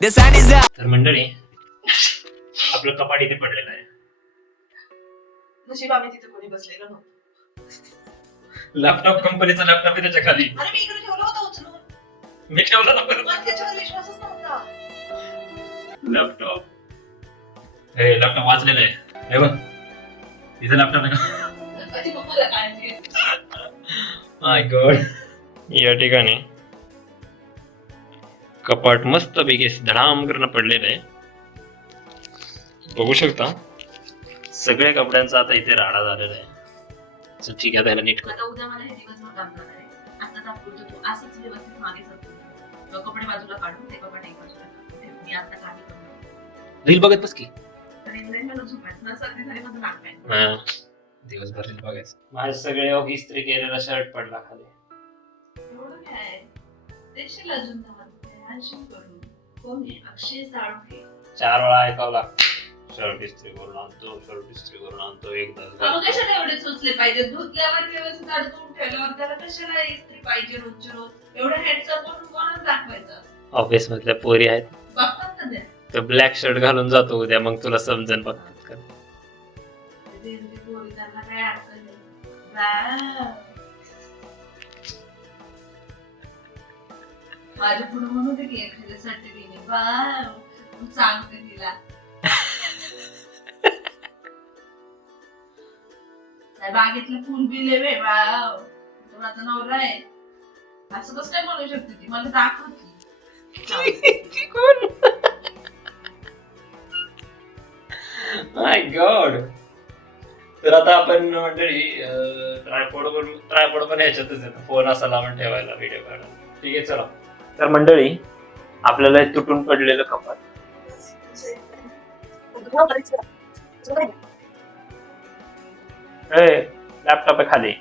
तर मंडळी आपलं कपाट इथे पडलेलं आहे. नशीब आम्ही तिथे कोणी बसलेलो नव्हतो. लॅपटॉप कंपनीचा लॅपटॉप आहे त्याच्याखाली. अरे मी इकडे ठेवलं होतं उचलून. मी ठेवला ना परत मला त्याच्यावर विश्वासच नव्हता. लॅपटॉप हे लॅपटॉप वाचलेलं आहे. हे बघ. तिचं लॅपटॉप आहे का. माय गॉड या ठिकाणी कपाट मस्त पैकी धडाम करणं पडलेलं आहे. बघू शकता. सगळ्या कपड्यांचा आता इथे राडा झालेला आहे. ठीक आहे त्याला नीट हे रील बघत बस की. हा. दिवसभर रील बघायचं. माझे सगळे इस्त्री केलेला शर्ट पडला खाली. कोण अक्षय चार वेळा ऐकावं लागतं. शर्ट इस्त्री करून आणतो शर्ट इस्त्री करून आणतो एकदा मग कशाला एवढे चोचले पाहिजे धुतल्यावर व्यवस्थित ठेवल्यावर त्याला कशाला इस्त्री पाहिजे रोजच्या रोज? एवढं हेडसअप करून कोणाला दाखवायचं? ऑफिस मधल्या पोरी आहेत. बघतात ना ते तो ब्लॅक शर्ट घालून जातो उद्या मग तुला समजन बघतात का? ते ते पोरी त्यांना काय अडचण नाही. वाव. माझ्या पुढे म्हणू दे की एखाद्या सर्टिफिकेट वाव तू सांगते तिला त्या बागेतलं फुल बिले वे वाव तो माझा नवरा आहे. असं कसं काय म्हणू शकते ती? मला दाखव माय गॉड तर आता आपण मंडळी ट्रायपॉड ट्रायपॉड पण ह्याच्यातच येतो फोन असा लावून ठेवायला व्हिडिओ काढायला. ठीक आहे चला. तर मंडळी आपल्याला तुटून पडलेलं कपाट लॅपटॉप आहे खाली.